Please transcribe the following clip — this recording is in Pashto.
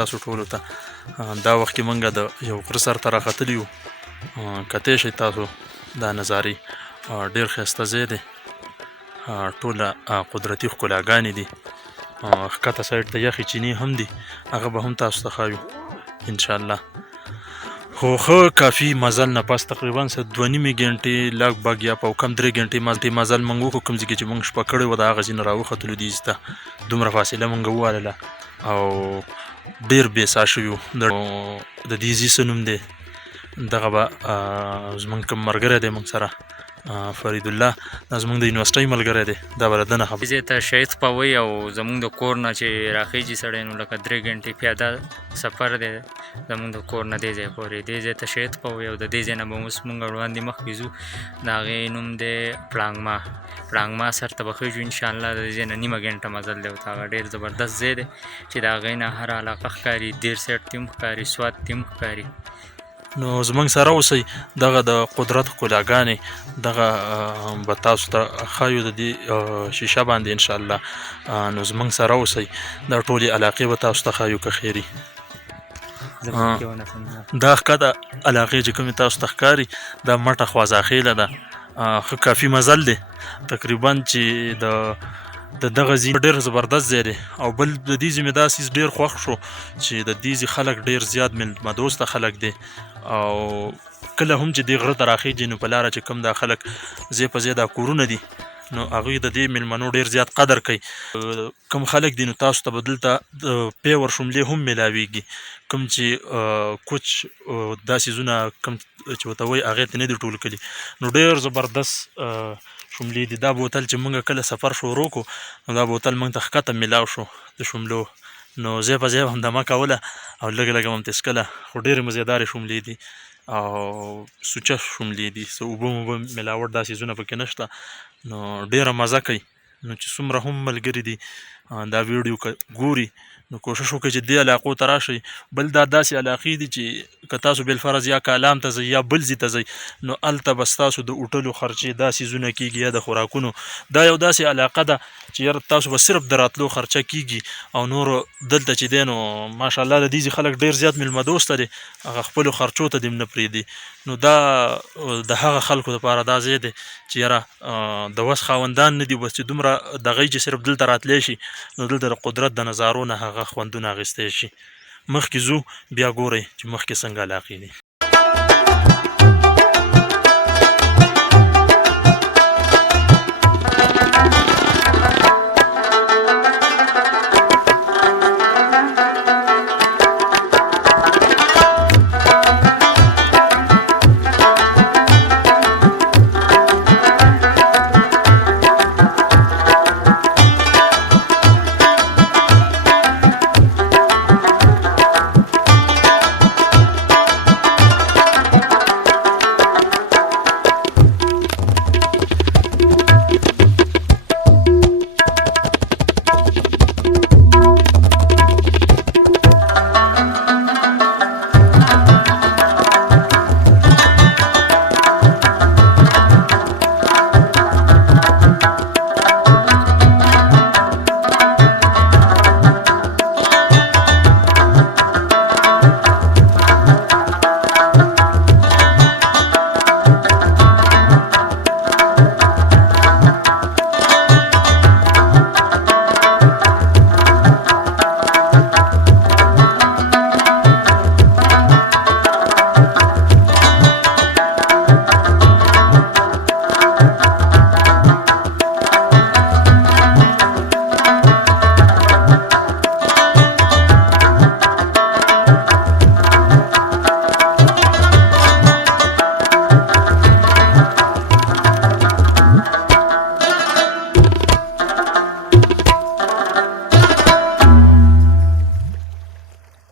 تاسو ټولو ته دا وخت کې مونږ د یو غره سر ته راختلي یو کتی شئ تاسو دا نظارې ډېر ښایسته ځای دی ټوله قدرتي ښکلاګانې دي ښکته سایډ ته یخې چینې هم دي هغه به هم تاسو ته ښایو انشاءالله خو ښه کافي مزل نه پس تقریبا څه 2.5 ګنټې لږ بږ یا په کم 3 ګنټې مزل مونږ وکړو کوم ځای کې چې مونږ شپه کړې وه د هغه ځای نه راوختلو دي ته دومره فاصله مونږ ووهلله او ډېر بېسا شوي وو د دې ځای څه نوم دی دغه به زمونږ کوم ملګری دی مونږ سره فرید الله دا زمونږ د یونیورسټۍ ملګری دی دا به له ده نه خبر دې ته شهید پوی او زمونږ د کور نه چې راخیږي سړی نو لکه 3 ګنټې پیاده سفر دی زمونږ د کور نه دې ځای پورې دې ځای ته شهید پوی او د دې ځای نه به اوس مونږ وړاندې مخکې ځو د هغې نوم دی پړانګما سر ته به خېږو انشاءالله د دې ځای نه 1.5 ګنټه مزل دی او هغه ډېر زبردست ځای دی چې د هغې نه هره علاقه ښکاري دیر سایډ ته هم ښکاري سوات ته هم ښکاري نو زمونږ سره اوسئ دغه د قدرت ښکلاګانې دغه به تاسو ته ښایو د دې شیشه باندې انشاءالله نو زمونږ سره اوسئ دا ټولې علاقې به تاسو ته ښایو که خیري دا ښکته علاقې چې کومې تاسو ته ښکاري دا مټه خوازاخیله ده ښه کافي مزل دی تقریبا چې د دغه ځای ډېر زبردست ځای دی او بل د دې ځای مې دا څیز ډېر خوښ شو چې د دې ځای خلک ډېر زیات میلمه دوسته خلک دی او کله هم چې دې غره ته راخیږي نو په لاره چې کوم دا خلک ځای په ځای دا کورونه دي نو هغوی د دې میلمنو ډېر زیات قدر کوي کوم خلک دي نو تاسو ته به دلته پیور شملې هم میلاویږي کوم چې کوچ دا څیزونه کوم چې ورته وایي هغې ته نه دي ټول کلي نو ډېر زبردست شملې دي دا بوتل چې موږ کله سفر شروع کړو نو دا بوتل موږ ته ښکته میلاو شو د شملو نو ځای په ځای هم دمه کوله او لږه لږه هم تسکله خو ډېرې مزېدارې شملې دي او سوچه شملې دي څه اوبه موبه ملاوټ دا څیزونه پکې نشته نو ډېره مزه کوي نو چې څومره هم ملګري دي دا ویډیو ګوري نو کوشش وکړئ چې دې علاقو ته راشئ بل دا داسې علاقې دي چې که تاسو بالفرض یا کالام ته ځئ یا بل ځای ته ځئ نو هلته به ستاسو د هوټلو خرچې دا څیزونه کېږي یا د خوراکونو دا یو داسې علاقه ده چې یاره تاسو به صرف د راتلو خرچه کېږي او نورو دلته چې دی نو ماشاءالله د دې ځای خلک ډېر زیات میلمه دوسته دي هغه خپلو خرچو ته دې هم نه پرېږدي نو دا د هغه خلکو دپاره دا ځای دی چې یاره د وس خاوندان نه دي بس چې دومره دغی چې صرف دلته راتلی شي نو دلته د قدرت د نظارو نه هغه خوندونه اخیستی شي مخکې ځو بیا ګورئ چې مخکې څنګه علاقې دي